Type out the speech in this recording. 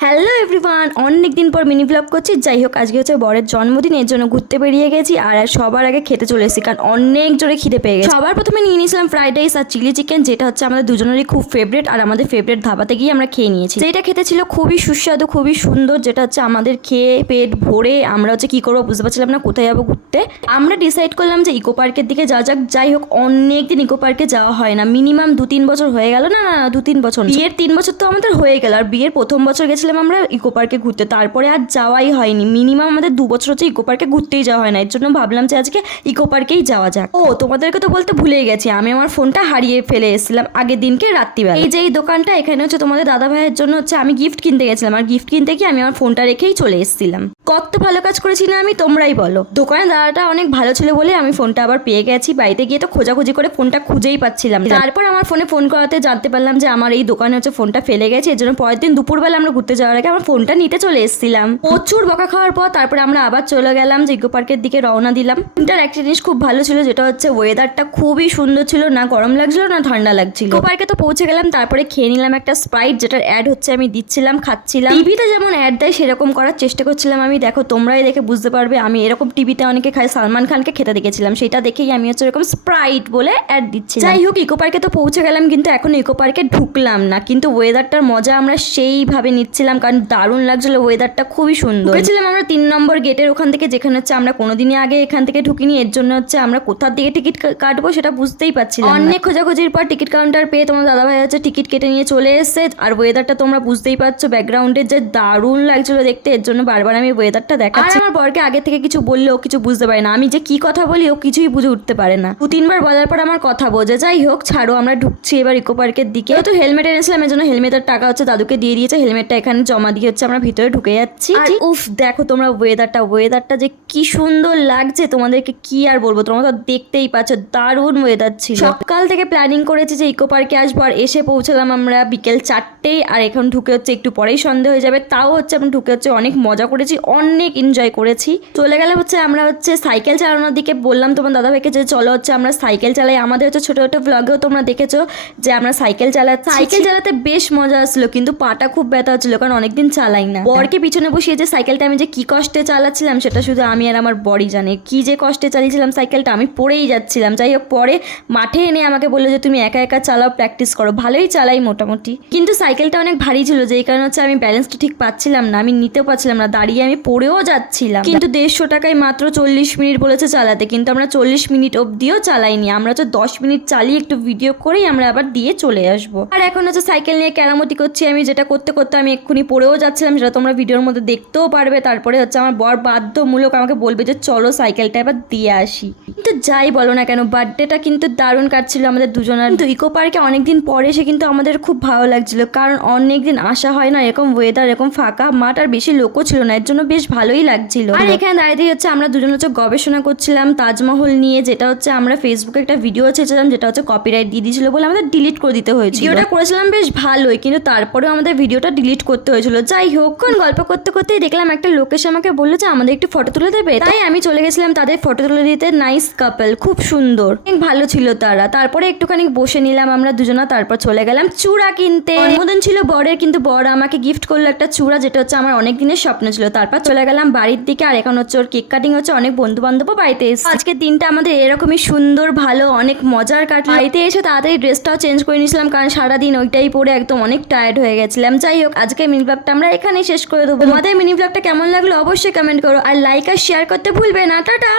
Hello everyone, অনেক দিন পর মিনি ব্লগ করছি। যাই হোক, আজকে হচ্ছে বরের জন্মদিন, এর জন্য ঘুরতে বেরিয়ে গেছি আর সবার আগে খেতে চলে এসেছি, কারণ অনেক জোরে খিদে পেয়ে গেছে। সবার প্রথমে নিয়ে নিয়েছিলাম ফ্রাইড রাইস আর চিলি চিকেন, যেটা হচ্ছে আমাদের দুজনেরই খুব ফেভারিট আর আমাদের ফেভারিট ধাবাতে গিয়ে আমরা খেয়ে নিয়েছি। যেটা খেতে ছিল খুবই সুস্বাদু, খুবই সুন্দর, যেটা হচ্ছে আমাদের খেয়ে পেট ভরে আমরা হচ্ছে কি করবো বুঝতে পারছিলাম না কোথায় যাবো ঘুরতে। আমরা ডিসাইড করলাম যে ইকো পার্কের দিকে যাওয়া যাক। যাই হোক, অনেক দিন ইকো পার্কে যাওয়া হয় না, মিনিমাম 2-3 বছর হয়ে গেল। না না 2-3 বছর, বিয়ের 3 বছর তো আমাদের হয়ে গেল, আর বিয়ের প্রথম বছর গেছিলাম আমরা ইকো পার্কে ঘুরতে, তারপরে আর যাওয়াই হয়নি। মিনিমাম আমাদের 2 বছর হচ্ছে ইকো পার্কে ঘুরতেই যাওয়া হয় না, এর জন্য ভাবলাম যে আজকে ইকো পার্কেই যাওয়া যাক। ও তোমাদেরকে তো বলতে ভুলেই গেছি, আমি আমার ফোনটা হারিয়ে ফেলে এসেছিলাম আগের দিনকে রাত্রিবেলা। এই যে এই দোকানটা, এখানে হচ্ছে তোমাদের দাদা ভাইয়ের জন্য হচ্ছে আমি গিফট কিনতে গেছিলাম, আর গিফট কিনতে গিয়ে আমি আমার ফোনটা রেখেই চলে এসেছিলাম। কত ভালো কাজ করেছি না আমি, তোমরাই বলো। দোকানে দাদাটা অনেক ভালো ছিল বলে আমি ফোনটা আবার পেয়ে গেছি। বাড়িতে গিয়ে তো খোঁজাখুঁজি করে ফোনটা খুঁজেই পাচ্ছিলাম। তারপর আমার ফোনে ফোন করাতে জানতে পারলাম যে আমার এই দোকানে হচ্ছে ফোনটা ফেলে গেছে। এর জন্য পরের দিন দুপুরবেলা আমরা ঘুরতে যাওয়ার আগে আমার ফোনটা নিতে চলে এসেছিলাম। প্রচুর বকা খাওয়ার পর তারপরে আমরা আবার চলে গেলাম, যে ইকো পার্কের দিকে রওনা দিলাম। এটার একটা জিনিস খুব ভালো ছিল, যেটা হচ্ছে ওয়েদারটা খুবই সুন্দর ছিল, না গরম লাগছিল না ঠান্ডা লাগছিল। ইকো পার্কে তো পৌঁছে গেলাম, তারপরে খেয়ে নিলাম একটা স্প্রাইট, যেটার অ্যাড হচ্ছে আমি দিচ্ছিলাম, খাচ্ছিলাম। টিভিতে যেমন অ্যাড দেয় সেরকম করার চেষ্টা করছিলাম আমি। দেখো তোমরাই দেখে বুঝতে পারবে, আমি এরকম টিভিতে অনেকে খায়, সালমান খানকে খেতে দেখেছিলাম, সেটা দেখেই আমি হচ্ছে এরকম স্প্রাইট বলে অ্যাড দিচ্ছি। যাই হোক, ইকো পার্কে তো পৌঁছে গেলাম, কিন্তু এখন ইকো পার্কে ঢুকলাম না, কিন্তু ওয়েদারটার মজা আমরা সেইভাবে নিচ্ছিলাম, কারণ দারুণ লাগছিল ওয়েদারটা, খুবই সুন্দর। ঢুকেছিলাম আমরা 3 নম্বর গেটের ওখান থেকে, যেখানে হচ্ছে আমরা কোনোদিনই আগে এখান থেকে ঢুকিনি, এর জন্য হচ্ছে আমরা কোথার দিকে টিকিট কাটবো সেটা বুঝতেই পারছিলাম। অনেক খোঁজাখুঁজির পর টিকিট কাউন্টার পেয়ে তোমার দাদা ভাই হচ্ছে টিকিট কেটে নিয়ে চলে এসেছে। আর ওয়েদারটা তোমরা বুঝতেই পারছো, ব্যাকগ্রাউন্ডের যে দারুণ লাগছিল দেখতে, এর জন্য বারবার আমি ওয়েদারটা দেখাচ্ছি। আর আমার বরকে আগে থেকে কিছু বললে ও কিছু বুঝতে পারে না, আমি যে কি কথা বলি ও কিছুই বুঝে উঠতে পারে না। 2-3 বার বলার পর আমার কথা বোঝে। যাই হোক, ছাড়ো, আমরা ঢুকছি এবার ইকো পার্কের দিকে। তো হেলমেট এনেছিলাম, এর জন্য হেলমেটের টাকা হচ্ছে দাদুকে দিয়ে দিয়েছে, হেলমেটটা এখানে জমা দিয়ে হচ্ছে আমরা ভিতরে ঢুকে যাচ্ছি। আর উফ, দেখো তোমরা ওয়েদারটা যে কি সুন্দর লাগছে, তোমাদেরকে কি আর বলবো, তোমরা তো দেখতেই পাচ্ছ, দারুণ ওয়েদার ছিল। সকাল থেকে প্ল্যানিং করেছি যে ইকো পার্কে আসবো, আর এসে পৌঁছলাম আমরা বিকেল 4টেয়, আর এখন ঢুকে হচ্ছে একটু পরেই সন্ধে হয়ে যাবে। তাও হচ্ছে আমরা ঢুকে হচ্ছে অনেক মজা করেছি, অনেক এনজয় করেছি। চলে গেলে হচ্ছে আমরা হচ্ছে সাইকেল চালানোর দিকে, বললাম তোমার দাদা ভাইকে যে চলো হচ্ছে আমরা সাইকেল চালাই। আমাদের হচ্ছে ছোটো ছোটো ব্লগেও তোমরা দেখেছো যে আমরা সাইকেল চালাতে বেশ মজা আসলো, কিন্তু পাটা খুব ব্যথা হচ্ছিল, কারণ অনেকদিন চালাই না। বরকে পিছনে বসিয়ে যে সাইকেলটা আমি যে কি কষ্টে চালাচ্ছিলাম সেটা শুধু আমি আর আমার বরই জানে, কি যে কষ্টে চালিয়েছিলাম সাইকেলটা, আমি পড়েই যাচ্ছিলাম। যাই হোক, পরে মাঠে এনে আমাকে বললো যে তুমি একা একা চালাও, প্র্যাকটিস করো। ভালোই চালাই মোটামুটি, কিন্তু সাইকেলটা অনেক ভারী ছিল, যেই কারণে হচ্ছে আমি ব্যালেন্সটা ঠিক পাচ্ছিলাম না, আমি নিতেও পারছিলাম না, দাঁড়িয়ে আমি পড়েও যাচ্ছিলাম। কিন্তু 150 টাকায় মাত্র 40 মিনিট বলেছে চালাতে, কিন্তু আমরা 40 মিনিট অবধিও চালাইনি, আমরা হচ্ছে 10 মিনিট চালিয়ে একটু ভিডিও করেই আমরা আবার দিয়ে চলে আসবো। আর এখন হচ্ছে সাইকেল নিয়ে কেরামতি করছি আমি, যেটা করতে করতে আমি এক্ষুনি পড়েও যাচ্ছিলাম, সেটা তোমরা ভিডিওর মধ্যে দেখতেও পারবে। তারপরে হচ্ছে আমার বর বাধ্যমূলক আমাকে বলবে যে চলো সাইকেলটা এবার দিয়ে আসি। কিন্তু যাই বলো না কেন, বার্থডেটা কিন্তু দারুণ কাটছিল আমাদের দুজনের। কিন্তু ইকো পার্কে অনেকদিন পরে এসে কিন্তু আমাদের খুব ভালো লাগছিল, কারণ অনেকদিন আসা হয় না, এরকম ওয়েদার, এরকম ফাঁকা মাঠ, আর বেশি লোকও ছিল না, এর জন্য বেশ ভালোই লাগছিল। আর এখানে দাঁড়িয়ে হচ্ছে আমরা দুজন হচ্ছে গবেষণা করছিলাম তাজমহল নিয়ে, যেটা হচ্ছে আমরা ফেসবুকে একটা ভিডিও ছেড়েছিলাম, যেটা হচ্ছে কপিরাইট দিয়ে দিয়েছিল বলে আমাদের ডিলিট করে দিতে হয়েছিল। ভিডিওটা করেছিলাম বেশ ভালোই, কিন্তু তারপরেও আমাদের ভিডিওটা ডিলিট করতে হয়েছিল। যাই হোক, গল্প করতে করতেই দেখলাম একটা লোক এসে আমাকে বললো যে আমাদের একটু ফটো তুলে দেবে, তাই আমি চলে গেছিলাম তাদের ফটো তুলে দিতে। নাইস কাপল, খুব সুন্দর, ভালো ছিল তারা। তারপরে একটুখানি বসে নিলাম আমরা দুজনা, তারপর চলে গেলাম চূড়া কিনতে। অনুমোদন ছিল বরের, কিন্তু বর আমাকে গিফট করলো একটা চূড়া, যেটা হচ্ছে আমার অনেক দিনের স্বপ্ন ছিল। তারপর চলে গেলাম বাড়ির দিকে, আর এখন হচ্ছে ওর কেক কাটিং হচ্ছে, অনেক বন্ধু বান্ধবও বাড়িতে এসেছে। আজকের দিনটা আমাদের এরকমই সুন্দর, ভালো, অনেক মজার কাটলো। বাড়িতে এসে তাড়াতাড়ি ড্রেসটাও চেঞ্জ করে নিয়েছিলাম, কারণ সারাদিন ওইটাই পরে একদম অনেক টায়ার্ড হয়ে গেছিলাম। যাই হোক, আজকে মিনি ব্লগটা আমরা এখানেই শেষ করে দেবো। তোমাদের মিনি ব্লগটা কেমন লাগলো অবশ্যই কমেন্ট করো, আর লাইক আর শেয়ার করতে ভুলবে না। টাটা।